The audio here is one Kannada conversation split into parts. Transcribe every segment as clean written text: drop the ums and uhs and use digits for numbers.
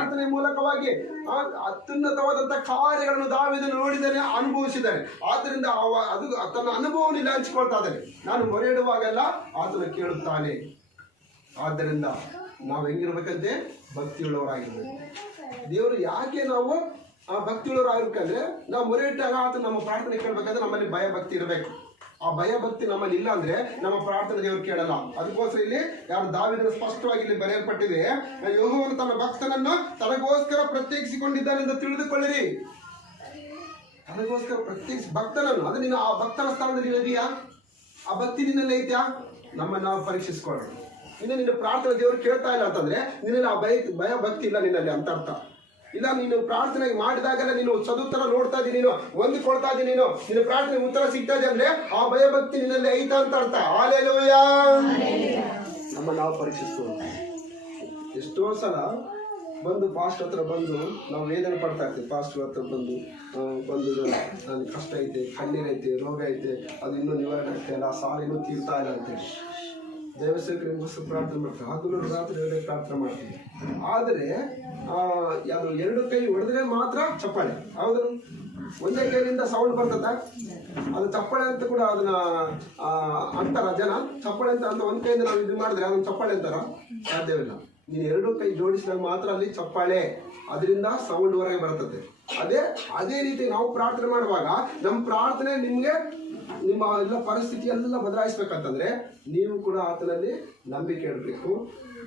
ಪ್ರಾರ್ಥನೆ ಮೂಲಕವಾಗಿ ಅತ್ಯುನ್ನತವಾದಂತಹ ಕಾರ್ಯಗಳನ್ನು ದಾವೀದನು ನೋಡಿದ್ದಾನೆ, ಅನುಭವಿಸಿದ್ದಾನೆ. ಆದ್ದರಿಂದ ಅದು ತನ್ನ ಅನುಭವವನ್ನು ಹಂಚಿಕೊಳ್ತಾ ಇದ್ದಾನೆ. ನಾನು ಮೊರೆ ಇಡುವಾಗೆಲ್ಲ ಆತನು ಕೇಳುತ್ತಾನೆ. ಆದ್ದರಿಂದ ನಾವು ಹೆಂಗಿರ್ಬೇಕಂತೆ? ಭಕ್ತಿಯುಳ್ಳವರಾಗಿರ್ಬೇಕು. ದೇವರು ಯಾಕೆ ನಾವು ಭಕ್ತಿಯುಳ್ಳವರಾಗಿರ್ಬೇಕಂದ್ರೆ, ನಾವು ಮೊರೆ ಇಟ್ಟಾಗ ಆತ ನಮ್ಮ ಪ್ರಾರ್ಥನೆ ಕೇಳಬೇಕಂದ್ರೆ ನಮ್ಮಲ್ಲಿ ಭಯ ಭಕ್ತಿ ಇರಬೇಕು. ಆ ಭಯ ಭಕ್ತಿ ನಮ್ಮಲ್ಲಿ ಇಲ್ಲ ಅಂದ್ರೆ ನಮ್ಮ ಪ್ರಾರ್ಥನೆ ದೇವರು ಕೇಳಲ್ಲ. ಅದಕ್ಕೋಸ್ಕರ ಇಲ್ಲಿ ಯಾರು ದಾವೀದನು ಸ್ಪಷ್ಟವಾಗಿ ಇಲ್ಲಿ ಬರೆಯಲ್ಪಟ್ಟಿದೆ, ಯೆಹೋವನು ತನ್ನ ಭಕ್ತನನ್ನು ತನಗೋಸ್ಕರ ಪ್ರತ್ಯೇಕಿಸಿಕೊಂಡಿದ್ದಾನೆಂದು ತಿಳಿದುಕೊಳ್ಳಿರಿ. ತನಗೋಸ್ಕರ ಪ್ರತ್ಯೇಕಿಸಿ ಭಕ್ತನನ್ನು, ಅದು ನೀನು ಆ ಭಕ್ತನ ಸ್ಥಾನದಲ್ಲಿ ಇದೆಯಾ? ಆ ಭಕ್ತಿ ನಿನ್ನಲ್ಲಿ ಐತ್ಯಾ? ನಮ್ಮನ್ನು ನಾವು ಪರೀಕ್ಷಿಸ್ಕೊಳ್ಳೋಣ. ಇನ್ನು ನಿನ್ನ ಪ್ರಾರ್ಥನೆ ದೇವರು ಕೇಳ್ತಾ ಇಲ್ಲ ಅಂತಂದ್ರೆ ನಿನ್ನಲ್ಲಿ ಆ ಭಯ ಭಕ್ತಿ ಇಲ್ಲ ನಿನ್ನಲ್ಲಿ ಅಂತ ಅರ್ಥ. ಇಲ್ಲ, ನೀನು ಪ್ರಾರ್ಥನೆ ಮಾಡಿದಾಗೆಲ್ಲ ನೀನು ಸದುತ್ತರ ನೋಡ್ತಾ ಇದ್ದೀನಿ, ನೀನು ಹೊಂದಿಕೊಳ್ತಾ ಇದ್ದೀನಿ, ನಿನ್ನ ಪ್ರಾರ್ಥನೆ ಉತ್ತರ ಸಿಗ್ತಾ ಇದೆ ಅಂದ್ರೆ ಆ ಭಯ ಭಕ್ತಿ ನಿನ್ನಲ್ಲಿ ಐತಾ ಅಂತ ಅರ್ಥ. ಹಲ್ಲೆಲೂಯಾ. ನಮ್ಮ ನಾವು ಪರೀಕ್ಷಿಸ್ಕೊಳ್ಳೋಣ. ಎಷ್ಟೋ ಸಲ ಬಂದು ಪಾಸ್ಟ್ ಹತ್ರ ಬಂದು ನಾವು ವೇದನೆ ಪಡ್ತಾ ಇರ್ತೀವಿ. ಪಾಸ್ಟ್ ಹತ್ರ ಬಂದು ನನಗೆ ಕಷ್ಟ ಐತೆ, ಕಣ್ಣೀರೈತೆ, ರೋಗ ಐತೆ, ಅದು ಇನ್ನೂ ನಿವಾರಣೆ ಆಗ್ತಾ ಇಲ್ಲ, ಸಾಲ ಇನ್ನೂ ತೀರ್ತಾ ಇಲ್ಲ ಅಂತೇಳಿ ದೇವಸ್ಥಾನಕ್ಕೆ ಪ್ರಾರ್ಥನೆ ಮಾಡ್ತೀವಿ. ಹಗಲು ರಾತ್ರಿ ಪ್ರಾರ್ಥನೆ ಮಾಡ್ತೀವಿ. ಆದರೆ ಅದು ಎರಡು ಕೈ ಹೊಡೆದ್ರೆ ಮಾತ್ರ ಚಪ್ಪಾಳೆ. ಹೌದು, ಒಂದೇ ಕೈಯಿಂದ ಸೌಂಡ್ ಬರ್ತದ, ಅದು ಚಪ್ಪಾಳೆ ಅಂತ ಕೂಡ ಅದನ್ನ ಅಂತಾರ ಜನ. ಚಪ್ಪಾಳೆ ಅಂತ ಒಂದ್ ಕೈಯಿಂದ ನಾವು ಇದು ಮಾಡಿದ್ರೆ ಅದನ್ನ ಚಪ್ಪಾಳೆ ಅಂತಾರ? ಸಾಧ್ಯವಿಲ್ಲ. ನೀನು ಎರಡು ಕೈ ಜೋಡಿಸಿದಾಗ ಮಾತ್ರ ಅಲ್ಲಿ ಚಪ್ಪಾಳೆ, ಅದರಿಂದ ಸೌಂಡ್ ಹೊರಗೆ ಬರ್ತದೆ. ಅದೇ ರೀತಿ ನಾವು ಪ್ರಾರ್ಥನೆ ಮಾಡುವಾಗ ನಮ್ಮ ಪ್ರಾರ್ಥನೆ ನಿಮ್ಗೆ ನಿಮ್ಮ ಎಲ್ಲ ಪರಿಸ್ಥಿತಿ ಎಲ್ಲ ಬದಲಾಯಿಸ್ಬೇಕಂತಂದ್ರೆ ನೀವು ಕೂಡ ಆತನಲ್ಲಿ ನಂಬಿಕೆ ಇಡಬೇಕು,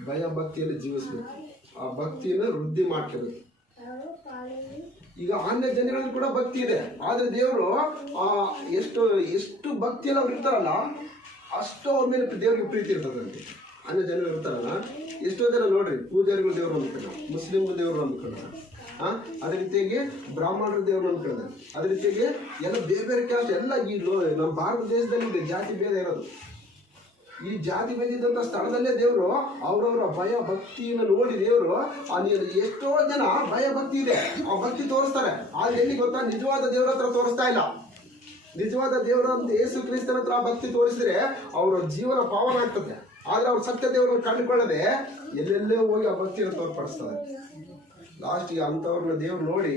ಭಯ ಭಕ್ತಿಯಲ್ಲಿ ಜೀವಿಸ್ಬೇಕು, ಆ ಭಕ್ತಿಯನ್ನು ವೃದ್ಧಿ ಮಾಡ್ಕೋಬೇಕು. ಈಗ ಅನ್ಯ ಜನಗಳಲ್ಲಿ ಕೂಡ ಭಕ್ತಿ ಇದೆ, ಆದ್ರೆ ದೇವರು ಎಷ್ಟು ಭಕ್ತಿಯಲ್ಲಿ ಅವ್ರು ಇರ್ತಾರಲ್ಲ ಅಷ್ಟು ಅವ್ರ ಮೇಲೆ ದೇವ್ರಿಗೆ ಪ್ರೀತಿ ಇರ್ತದಂತೆ. ಅನ್ಯ ಜನರು ಇರ್ತಾರಲ್ಲ, ಎಷ್ಟೋ ಜನ ನೋಡ್ರಿ, ಪೂಜಾರಿಗಳು ದೇವರು ಅಂದ್ಕೊಂಡ, ಮುಸ್ಲಿಂ ದೇವರು ಅಂದ್ಕೊಂಡ, ಅದೇ ರೀತಿಯಾಗಿ ಬ್ರಾಹ್ಮಣರ ದೇವರು ಅಂದ್ಕೊಂಡ, ಅದೇ ರೀತಿಯಾಗಿ ಎಲ್ಲ ಬೇರೆ ಬೇರೆ ಕ್ಯಾಸ್ಟ್ ಎಲ್ಲ ಈ ನಮ್ಮ ಭಾರತ ದೇಶದಲ್ಲಿ ಇದೆ ಜಾತಿ ಭೇದ ಇರೋದು. ಈ ಜಾತಿ ಭೇದ ಇದ್ದಂಥ ಸ್ಥಳದಲ್ಲೇ ದೇವರು ಅವರವರ ಭಯ ಭಕ್ತಿಯನ್ನು ನೋಡಿ ದೇವರು ಎಷ್ಟೋ ಜನ ಭಯ ಭಕ್ತಿ ಇದೆ, ಆ ಭಕ್ತಿ ತೋರಿಸ್ತಾರೆ. ಆದ್ರೆ ಎಲ್ಲಿ ಗೊತ್ತಾ? ನಿಜವಾದ ದೇವರ ಹತ್ರ ತೋರಿಸ್ತಾ ಇಲ್ಲ. ನಿಜವಾದ ದೇವರ ಯೇಸು ಕ್ರಿಸ್ತನ ಹತ್ರ ಭಕ್ತಿ ತೋರಿಸಿದ್ರೆ ಅವರ ಜೀವನ ಪಾವನ ಆಗ್ತದೆ. ಆದ್ರೆ ಅವ್ರು ಸತ್ಯ ದೇವರನ್ನು ಕಂಡುಕೊಳ್ಳದೆ ಎಲ್ಲೆಲ್ಲೇ ಹೋಗಿ ಆ ಭಕ್ತಿಯನ್ನು ತೋರ್ಪಡಿಸ್ತಾರೆ. ಲಾಸ್ಟ್ಗೆ ಅಂಥವ್ರನ್ನ ದೇವ್ರು ನೋಡಿ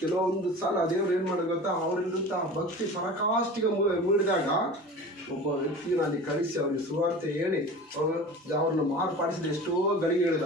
ಕೆಲವೊಂದು ಸಲ ದೇವ್ರು ಏನ್ ಮಾಡೋದು ಗೊತ್ತಾ? ಅವರಿದ್ದಂಥ ಭಕ್ತಿ ಪರಾಕಾಷ್ಠಿಗೆ ಮೂಡಿದಾಗ ಒಬ್ಬ ವ್ಯಕ್ತಿನ ಅಲ್ಲಿ ಕಳಿಸಿ ಅವ್ರಿಗೆ ಸುವಾರ್ತೆ ಹೇಳಿ ಅವ್ರನ್ನ ಮಾರ್ಪಾಡಿಸಿದ ಎಷ್ಟೋ ಗಳಿಗೆ ಹೇಳಿದ.